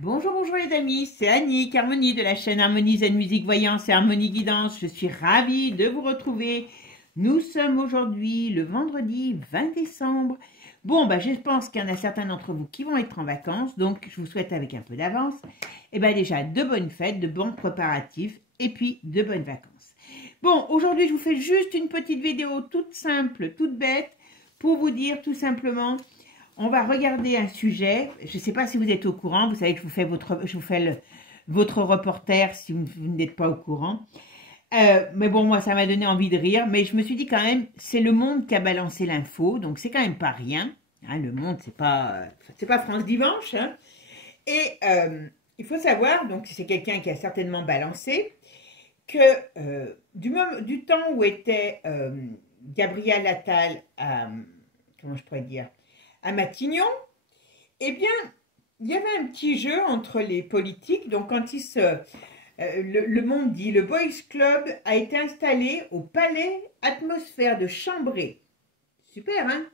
Bonjour, bonjour les amis, c'est Annick, Harmonie de la chaîne Harmonie Zen Musique Voyance et Harmonie Guidance. Je suis ravie de vous retrouver. Nous sommes aujourd'hui le vendredi 20 décembre. Bon, je pense qu'il y en a certains d'entre vous qui vont être en vacances, donc je vous souhaite avec un peu d'avance, déjà de bonnes fêtes, de bons préparatifs et puis de bonnes vacances. Bon, aujourd'hui je vous fais juste une petite vidéo toute simple, toute bête, pour vous dire tout simplement, on va regarder un sujet. Je ne sais pas si vous êtes au courant, vous savez que je vous fais votre reporter si vous n'êtes pas au courant. Mais bon, moi, ça m'a donné envie de rire. Mais je me suis dit quand même, c'est Le Monde qui a balancé l'info. Donc, c'est quand même pas rien. Hein, Le Monde, c'est pas France Dimanche. Hein. Et il faut savoir, donc c'est quelqu'un qui a certainement balancé, que du temps où était Gabriel Attal comment je pourrais dire, à Matignon, eh bien, il y avait un petit jeu entre les politiques. Donc, quand le Monde dit, le Boys Club a été installé au Palais Atmosphère de Chambray. Super, hein?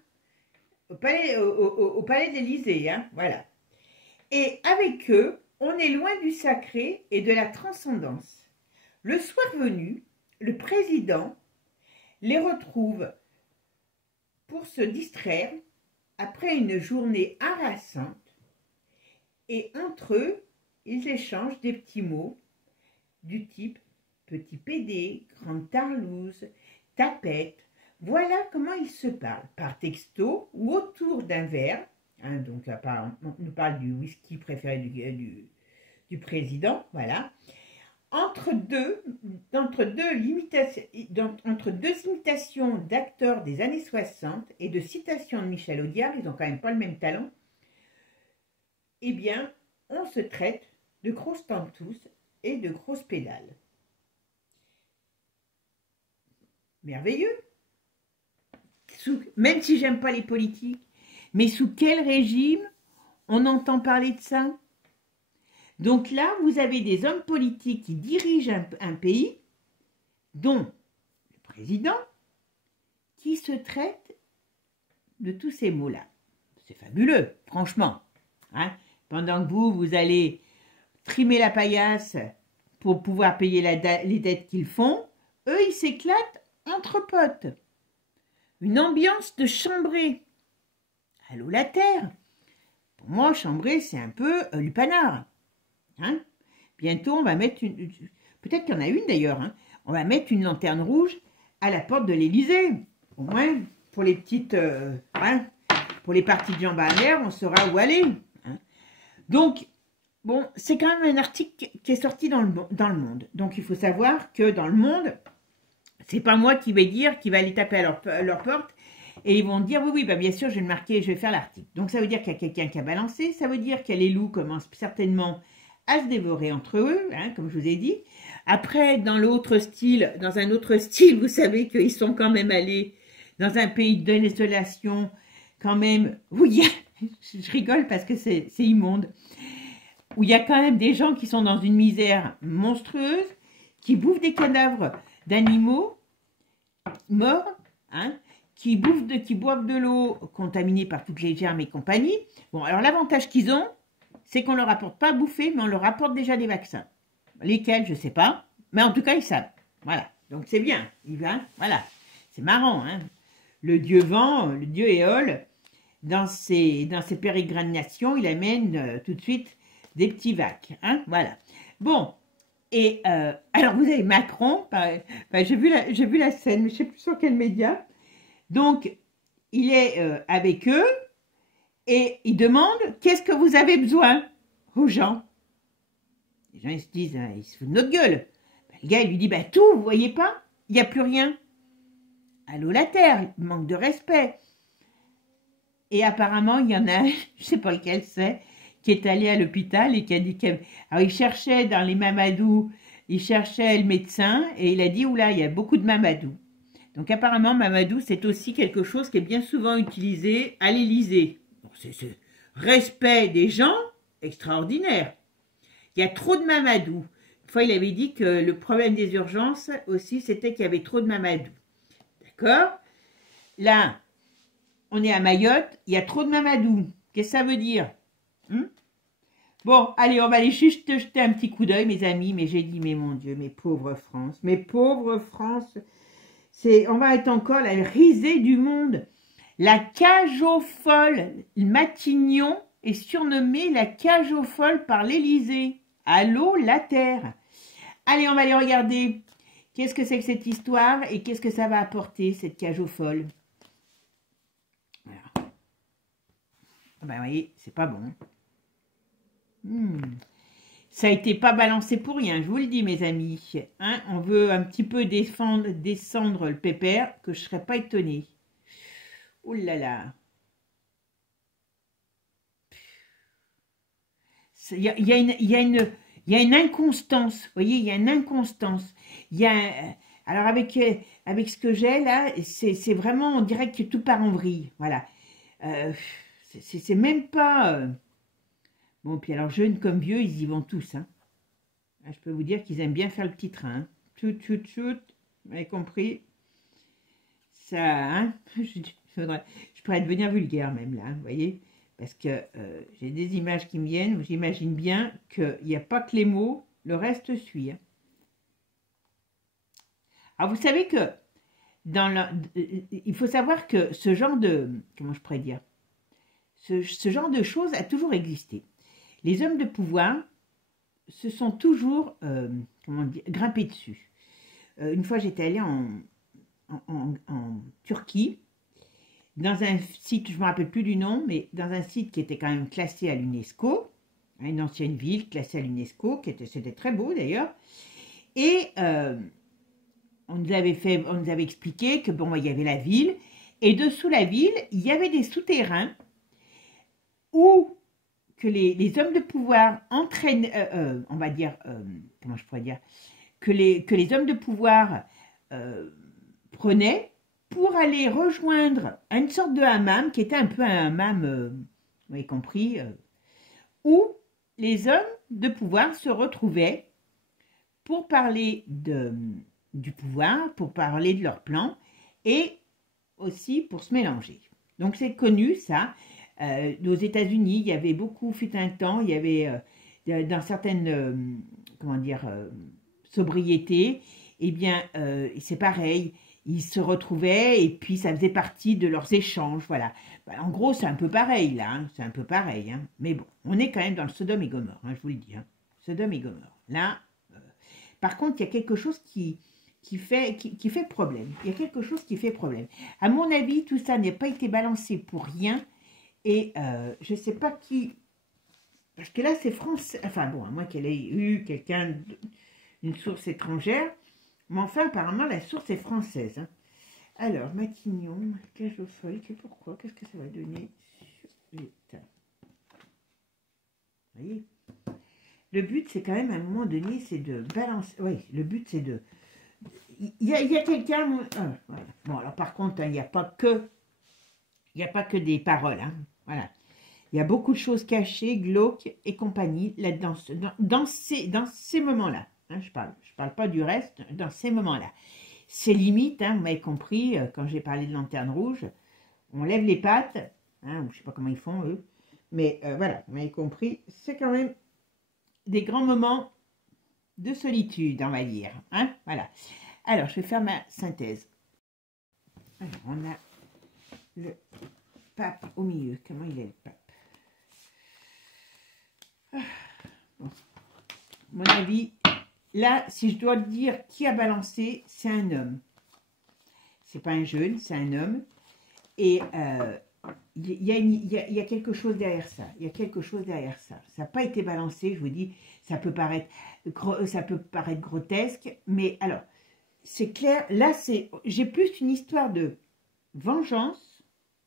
Au Palais d'Élysée, hein? Voilà. Et avec eux, on est loin du sacré et de la transcendance. Le soir venu, le président les retrouve pour se distraire après une journée harassante, et entre eux, ils échangent des petits mots du type petit pédé, grande tarlouse, tapette. Voilà comment ils se parlent, par texto ou autour d'un verre. Hein, donc, on nous parle du whisky préféré du président, voilà. Entre deux imitations d'acteurs des années 60 et de citations de Michel Audiard, ils n'ont quand même pas le même talent, eh bien, on se traite de grosses pantouses et de grosses pédales. Merveilleux. Même si j'aime pas les politiques, mais sous quel régime on entend parler de ça? Donc là, vous avez des hommes politiques qui dirigent un pays, dont le président, qui se traite de tous ces mots-là. C'est fabuleux, franchement. Hein? Pendant que vous allez trimer la paillasse pour pouvoir payer les dettes qu'ils font, eux, ils s'éclatent entre potes. Une ambiance de Chambray. Allô la terre. Pour moi, Chambray, c'est un peu lupanard. Hein? Bientôt, on va mettre peut-être qu'il y en a une d'ailleurs, hein, on va mettre une lanterne rouge à la porte de l'Élysée. Au moins, pour les petites, pour les parties de jambes à l'air, on saura où aller. Hein. Donc, bon, c'est quand même un article qui est sorti dans le Monde. Donc, il faut savoir que dans le Monde, c'est pas moi qui vais dire, qui va aller taper à leur porte, et ils vont dire, oui, bien sûr, je vais le marquer, je vais faire l'article. Donc, ça veut dire qu'il y a quelqu'un qui a balancé, ça veut dire que les loups commencent certainement à se dévorer entre eux, hein, comme je vous ai dit. Après, dans un autre style, vous savez qu'ils sont quand même allés dans un pays de désolation, quand même, où il y a, je rigole parce que c'est immonde, où il y a quand même des gens qui sont dans une misère monstrueuse, qui bouffent des cadavres d'animaux morts, hein, qui boivent de l'eau contaminée par toutes les germes et compagnie. Bon, alors l'avantage qu'ils ont, c'est qu'on ne leur apporte pas à bouffer, mais on leur apporte déjà des vaccins. Lesquels, je ne sais pas, mais en tout cas, ils savent. Voilà, donc c'est bien. Voilà, c'est marrant. Hein. Le dieu vent, le dieu éole, dans ses pérégrinations, il amène tout de suite des petits vacs. Hein. Voilà. Bon, et alors vous avez Macron, j'ai vu la scène, mais je ne sais plus sur quel média. Donc, il est avec eux. Et il demande, qu'est-ce que vous avez besoin aux gens? Les gens, ils se disent, ils se foutent de notre gueule. Le gars, il lui dit, tout, vous voyez pas? Il n'y a plus rien. Allô la terre, manque de respect. Et apparemment, il y en a, je ne sais pas lequel c'est, qui est allé à l'hôpital et qui a dit alors il cherchait dans les mamadous, il cherchait le médecin et il a dit, oula, il y a beaucoup de mamadou. Donc apparemment, mamadou, c'est aussi quelque chose qui est bien souvent utilisé à l'Élysée. C'est ce respect des gens extraordinaire. Il y a trop de mamadou. Une fois, il avait dit que le problème des urgences aussi, c'était qu'il y avait trop de mamadou. D'accord? Là, on est à Mayotte, il y a trop de Mamadou. Qu'est-ce que ça veut dire? Bon, allez, on va aller juste jeter un petit coup d'œil, mes amis. Mais j'ai dit, mais mon Dieu, mes pauvres France. Mes pauvres France. On va être encore la risée du monde. La cage aux folles. Matignon est surnommée la cage aux folles par l'Élysée. Allô, la Terre. Allez, on va aller regarder. Qu'est-ce que c'est que cette histoire et qu'est-ce que ça va apporter, cette cage aux folles? Voilà. Ben, vous voyez, c'est pas bon. Ça a été pas balancé pour rien, je vous le dis, mes amis. Hein, on veut un petit peu descendre le pépère, que je ne serais pas étonnée. Oh là là. Il y a une inconstance. Vous voyez, il y a une inconstance. Alors, avec ce que j'ai là, c'est vraiment, on dirait que tout part en vrille. Voilà. C'est même pas... Bon, puis alors, jeunes comme vieux, ils y vont tous. Hein. Je peux vous dire qu'ils aiment bien faire le petit train. Hein. Chut, vous avez compris? Ça, hein, je pourrais devenir vulgaire même là, vous voyez? Parce que j'ai des images qui me viennent où j'imagine bien qu'il n'y a pas que les mots, le reste suit. Hein. Alors, vous savez que il faut savoir que ce genre de... Comment je pourrais dire? Ce genre de choses a toujours existé. Les hommes de pouvoir se sont toujours grimpés dessus. Une fois, j'étais allée en Turquie, dans un site, je ne me rappelle plus du nom, mais dans un site qui était quand même classé à l'UNESCO, une ancienne ville classée à l'UNESCO, c'était très beau d'ailleurs, et on nous avait expliqué que bon, il y avait la ville, et dessous la ville, il y avait des souterrains où que les hommes de pouvoir entraînent, on va dire, comment je pourrais dire, que les hommes de pouvoir prenaient pour aller rejoindre une sorte de hammam, qui était un peu un hammam, vous avez compris, où les hommes de pouvoir se retrouvaient pour parler du pouvoir, pour parler de leur plan, et aussi pour se mélanger. Donc c'est connu ça. Aux États-Unis, il y avait beaucoup, fut un temps, il y avait dans certaines, sobriétés, eh bien, c'est pareil, ils se retrouvaient et puis ça faisait partie de leurs échanges, voilà. En gros, c'est un peu pareil là, hein, c'est un peu pareil, hein. Mais bon, on est quand même dans le Sodome et Gomorrhe, hein, je vous le dis, hein. Sodome et Gomorrhe. Là, par contre, il y a quelque chose qui fait problème. Il y a quelque chose qui fait problème. À mon avis, tout ça n'a pas été balancé pour rien. Et je ne sais pas qui... Parce que là, c'est français. Enfin bon, à moins qu'elle ait eu une source étrangère. Mais enfin, apparemment, la source est française. Hein. Alors, Matignon, cage aux folles. Pourquoi? Qu'est-ce que ça va donner sur l'État? Vous voyez? Le but, c'est quand même, à un moment donné, c'est de balancer... Oui, le but, c'est de... Il y a quelqu'un... voilà. Bon, alors par contre, il n'y a pas que... Il n'y a pas que des paroles, hein. Voilà. Il y a beaucoup de choses cachées, glauques et compagnie là-dedans, dans ces moments-là. Hein, je parle pas du reste, dans ces moments-là. C'est limite, hein, vous m'avez compris, quand j'ai parlé de lanterne rouge, on lève les pattes, hein, je ne sais pas comment ils font eux, mais voilà, vous m'avez compris, c'est quand même des grands moments de solitude, on va dire. Hein, voilà. Alors, je vais faire ma synthèse. Alors, on a le pape au milieu. Comment il est le pape? Bon. À mon avis, là, si je dois dire qui a balancé, c'est un homme. C'est pas un jeune, c'est un homme. Et il y a quelque chose derrière ça. Il y a quelque chose derrière ça. Ça n'a pas été balancé, je vous dis. Ça peut paraître grotesque. Mais alors, c'est clair. Là, j'ai plus une histoire de vengeance,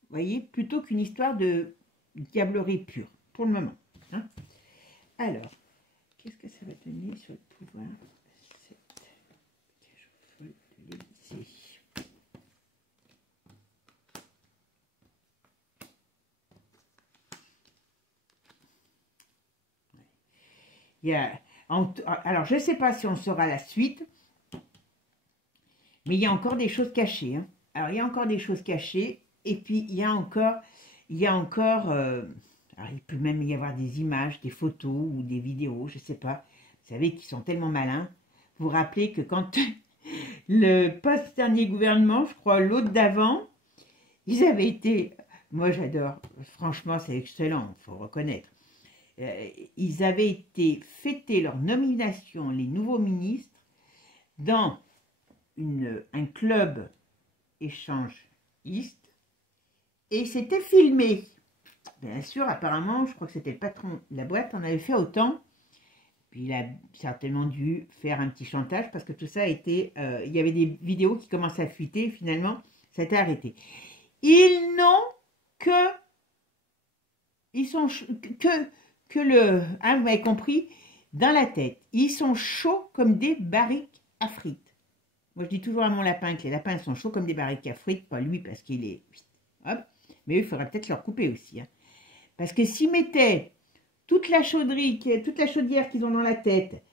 vous voyez, plutôt qu'une histoire de diablerie pure, pour le moment. Hein. Alors, qu'est-ce que ça va donner sur le pouvoir? Alors, je ne sais pas si on saura la suite, mais il y a encore des choses cachées. Hein. Alors, il y a encore des choses cachées. Et puis, alors, il peut même y avoir des images, des photos ou des vidéos, je ne sais pas. Vous savez qu'ils sont tellement malins. Vous vous rappelez que quand le post-dernier gouvernement, je crois l'autre d'avant, ils avaient été, moi j'adore, franchement c'est excellent, il faut reconnaître. Ils avaient été fêter leur nomination, les nouveaux ministres, dans un club échangiste, et c'était filmé. Bien sûr, apparemment, je crois que c'était le patron de la boîte, en avait fait autant. Puis il a certainement dû faire un petit chantage parce que tout ça a été... il y avait des vidéos qui commençaient à fuiter, et finalement, ça a été arrêté. Ils n'ont que... Ils sont... Que le... Hein, vous m'avez compris, dans la tête. Ils sont chauds comme des barriques à frites. Moi, je dis toujours à mon lapin que les lapins sont chauds comme des barriques à frites. Pas lui, parce qu'il est... Hop. Mais eux, il faudrait peut-être leur couper aussi. Hein. Parce que s'ils mettaient toute la chaudière qu'ils ont dans la tête,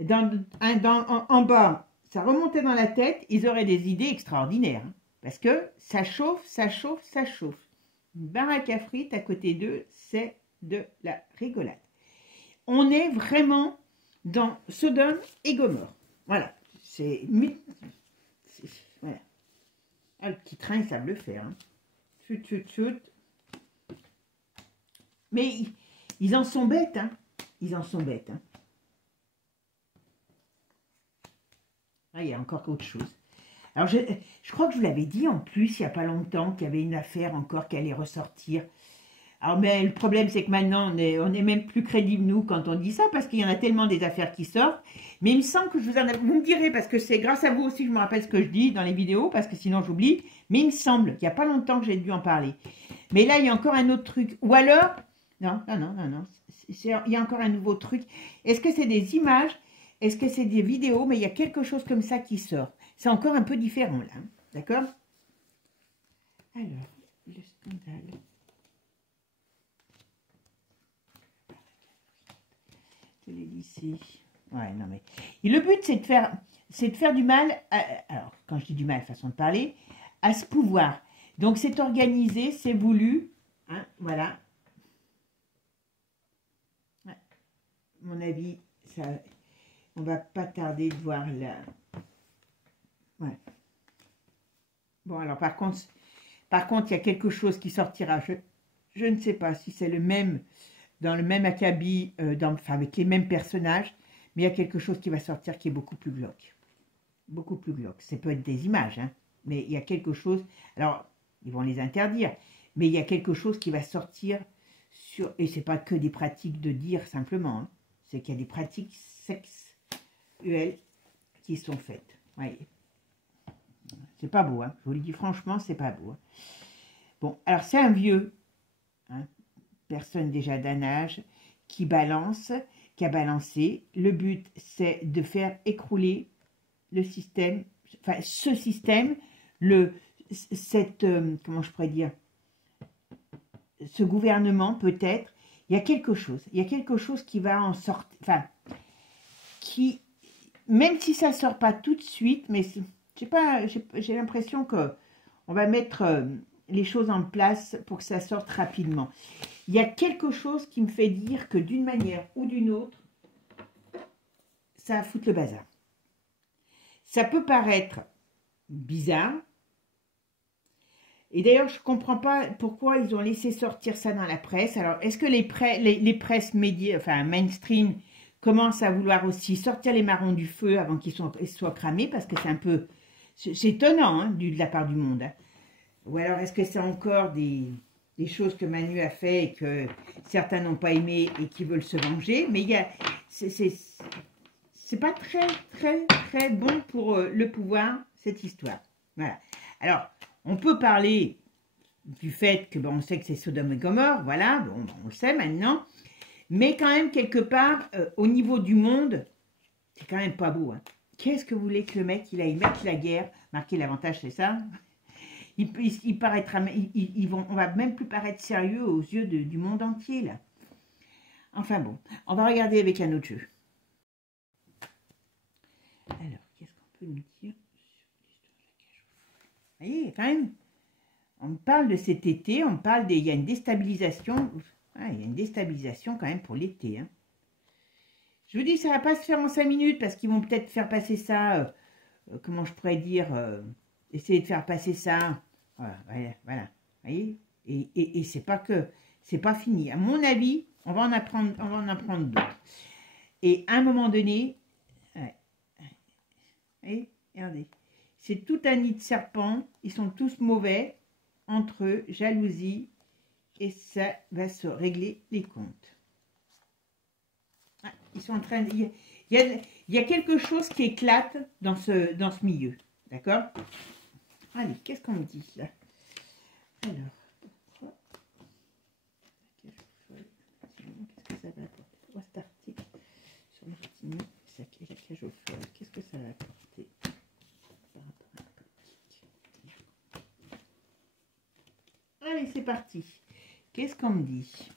en bas, ça remontait dans la tête, ils auraient des idées extraordinaires. Hein. Parce que ça chauffe, ça chauffe, ça chauffe. Une baraque à frites à côté d'eux, c'est de la rigolade. On est vraiment dans Sodome et Gomorrhe. Voilà. Voilà. Ah, le petit train, ils savent le faire. Hein. Chut, chut, chut. Mais ils en sont bêtes, hein. Ils en sont bêtes, hein. Ah, il y a encore autre chose. Alors, je crois que je vous l'avais dit en plus, il n'y a pas longtemps, qu'il y avait une affaire encore qui allait ressortir. Alors, mais le problème, c'est que maintenant, on est même plus crédible, nous, quand on dit ça, parce qu'il y en a tellement des affaires qui sortent. Mais il me semble que vous me direz, parce que c'est grâce à vous aussi, je me rappelle ce que je dis dans les vidéos, parce que sinon, j'oublie. Mais il me semble qu'il n'y a pas longtemps que j'ai dû en parler. Mais là, il y a encore un autre truc. Ou alors... Non. Il y a encore un nouveau truc. Est-ce que c'est des images? Est-ce que c'est des vidéos? Mais il y a quelque chose comme ça qui sort. C'est encore un peu différent, là. Hein. D'accord? Alors, le scandale. De lycées. Ouais, non, mais... Et le but, c'est de faire du mal... Alors, quand je dis du mal, façon de parler, à ce pouvoir. Donc, c'est organisé, c'est voulu. Hein, voilà. Mon avis, ça, on va pas tarder de voir là. Ouais. Bon, alors par contre, il y a quelque chose qui sortira. Je ne sais pas si c'est le même, dans le même acabit, enfin, avec les mêmes personnages, mais il y a quelque chose qui va sortir qui est beaucoup plus glauque. Beaucoup plus glauque. Ça peut être des images, hein, mais il y a quelque chose. Alors, ils vont les interdire, mais il y a quelque chose qui va sortir sur. Et c'est pas que des pratiques de dire simplement, hein. C'est qu'il y a des pratiques sexuelles qui sont faites. Voyez. C'est pas beau, hein. Je vous le dis franchement, c'est pas beau. Hein. Bon, alors c'est un vieux, hein, personne déjà d'un âge, qui a balancé. Le but, c'est de faire écrouler le système, enfin ce système, comment je pourrais dire, ce gouvernement peut-être. Il y a quelque chose qui va en sortir, enfin, qui, même si ça ne sort pas tout de suite, mais je sais pas, j'ai l'impression que on va mettre les choses en place pour que ça sorte rapidement. Il y a quelque chose qui me fait dire que d'une manière ou d'une autre, ça va foutre le bazar. Ça peut paraître bizarre. Et d'ailleurs, je ne comprends pas pourquoi ils ont laissé sortir ça dans la presse. Alors, est-ce que les presses médias, enfin mainstream, commencent à vouloir aussi sortir les marrons du feu avant qu'ils soient cramés? Parce que c'est un peu... C'est étonnant, hein, de la part du monde. Hein. Ou alors, est-ce que c'est encore des choses que Manu a fait et que certains n'ont pas aimé et qui veulent se venger? Mais il y a... C'est pas très bon pour le pouvoir, cette histoire. Voilà. Alors... On peut parler du fait que, on sait que c'est Sodome et Gomorrhe, voilà, bon, on le sait maintenant, mais quand même, quelque part, au niveau du monde, c'est quand même pas beau. Hein. Qu'est-ce que vous voulez que le mec, il aille mettre la guerre, marquer l'avantage, c'est ça? Il paraîtra, on va même plus paraître sérieux aux yeux du monde entier, là. Enfin bon, on va regarder avec un autre jeu. Alors, qu'est-ce qu'on peut nous dire? Vous voyez, quand même, on parle de cet été, on parle il y a une déstabilisation. Ah, il y a une déstabilisation quand même pour l'été. Hein. Je vous dis, ça ne va pas se faire en 5 minutes parce qu'ils vont peut-être faire passer ça, comment je pourrais dire, essayer de faire passer ça. Voilà, voilà. Vous voyez, et c'est pas fini. À mon avis, on va en apprendre d'autres. Et à un moment donné, ouais, voyez, regardez, c'est tout un nid de serpents. Ils sont tous mauvais entre eux, jalousie, et ça va se régler les comptes. Ah, ils sont en train de... Il y a quelque chose qui éclate dans ce milieu. D'accord? Allez, qu'est-ce qu'on me dit là? Alors, qu'est-ce que ça va apporter? Pourquoi cet article sur Martini, la cage aux fleurs, qu'est-ce que ça va apporter par rapport à la politique? Allez, c'est parti. Qu'est-ce qu'on me dit?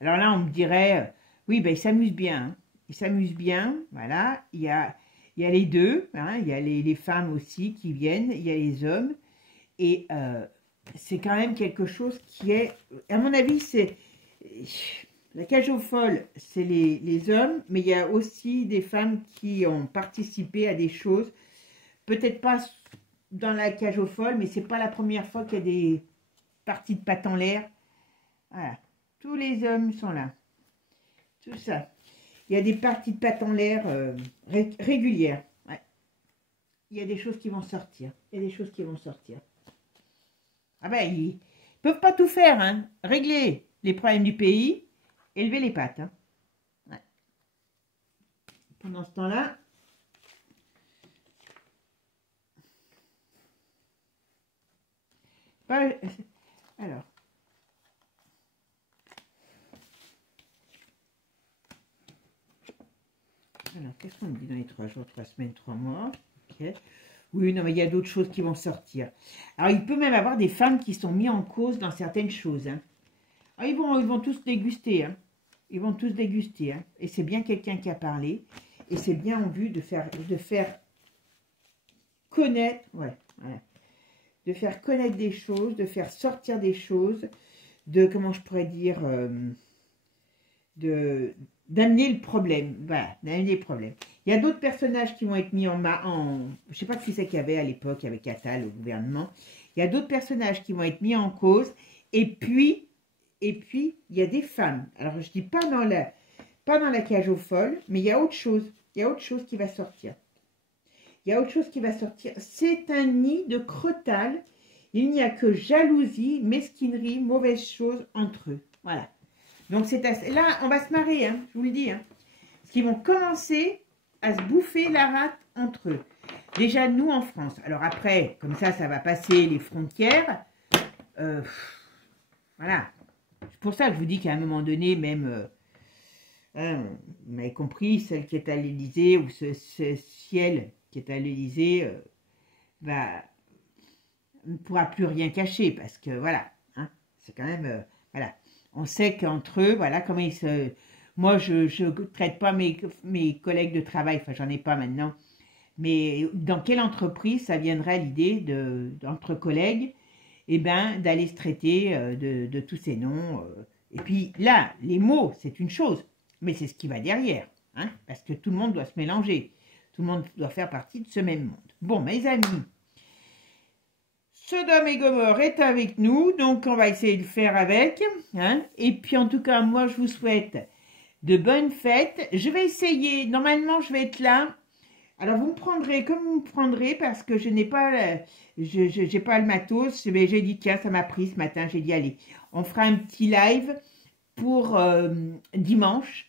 Alors là, on me dirait, oui, ben, il s'amuse bien. Hein. Il s'amuse bien, voilà. Il y a les deux, hein, il y a les femmes aussi qui viennent, il y a les hommes. Et c'est quand même quelque chose qui est, à mon avis, c'est... La cage aux folles, c'est les hommes, mais il y a aussi des femmes qui ont participé à des choses. Peut-être pas dans la cage aux folles, mais c'est pas la première fois qu'il y a des parties de pattes en l'air. Voilà. Tous les hommes sont là. Tout ça. Il y a des parties de pattes en l'air régulières. Ouais. Il y a des choses qui vont sortir. Il y a des choses qui vont sortir. Ah ben, ils peuvent pas tout faire. Hein. Régler les problèmes du pays, élever les pattes. Hein. Ouais. Pendant ce temps-là, alors, qu'est-ce qu'on dit dans les 3 jours, 3 semaines, 3 mois? Okay. Oui, non, mais il y a d'autres choses qui vont sortir. Alors, il peut même avoir des femmes qui sont mises en cause dans certaines choses. Hein. Alors, ils vont tous déguster. Hein. Ils vont tous déguster. Hein. Et c'est bien quelqu'un qui a parlé. Et c'est bien en vue de faire connaître, ouais, voilà, de faire connaître des choses, de faire sortir des choses, de, comment je pourrais dire, d'amener le problème, voilà, d'amener le problème. Il y a d'autres personnages qui vont être mis en je ne sais pas qui c'est qu'il y avait à l'époque avec Attal au gouvernement. Il y a d'autres personnages qui vont être mis en cause. Et puis il y a des femmes. Alors je dis pas dans la cage aux folles, mais il y a autre chose. Il y a autre chose qui va sortir. Il y a autre chose qui va sortir. C'est un nid de crotale. Il n'y a que jalousie, mesquinerie, mauvaises choses entre eux. Voilà. Donc, c'est là, on va se marrer, hein, je vous le dis. Hein, parce qu'ils vont commencer à se bouffer la rate entre eux. Déjà, nous, en France. Alors après, comme ça va passer les frontières. Voilà. C'est pour ça que je vous dis qu'à un moment donné, même... vous m'avez compris, celle qui est à l'Élysée, ou ce ciel qui est à l'Élysée, ne pourra plus rien cacher. Parce que, voilà, hein, c'est quand même... voilà. On sait qu'entre eux, voilà, comment ils se... Moi, je ne traite pas mes collègues de travail, enfin, j'en ai pas maintenant, mais dans quelle entreprise ça viendrait l'idée d'entre collègues, eh ben, d'aller se traiter de tous ces noms. Et puis là, les mots, c'est une chose, mais c'est ce qui va derrière, hein, parce que tout le monde doit se mélanger, tout le monde doit faire partie de ce même monde. Bon, mes amis, Sodome et Gomorrhe est avec nous, donc on va essayer de faire avec. Hein. Et puis en tout cas, moi je vous souhaite de bonnes fêtes. Je vais essayer, normalement je vais être là. Alors vous me prendrez comme vous me prendrez parce que je n'ai pas, j'ai pas le matos. Mais j'ai dit tiens, ça m'a pris ce matin, j'ai dit allez, on fera un petit live pour dimanche.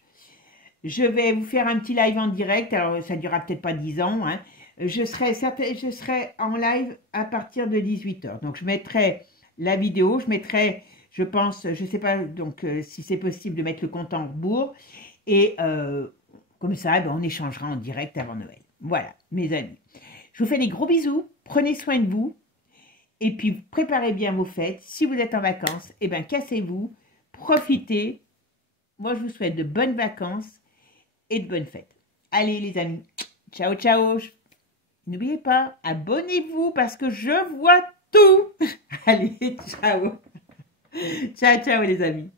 Je vais vous faire un petit live en direct, alors ça ne durera peut-être pas 10 ans, hein. Je serai en live à partir de 18 h. Donc, je mettrai la vidéo, je mettrai, je pense, je ne sais pas donc si c'est possible de mettre le compte en rebours. Et comme ça, ben, on échangera en direct avant Noël. Voilà, mes amis. Je vous fais des gros bisous. Prenez soin de vous. Et puis, préparez bien vos fêtes. Si vous êtes en vacances, eh bien, cassez-vous. Profitez. Moi, je vous souhaite de bonnes vacances et de bonnes fêtes. Allez, les amis. Ciao, ciao. N'oubliez pas, abonnez-vous parce que je vois tout. Allez, ciao. Ciao, ciao les amis.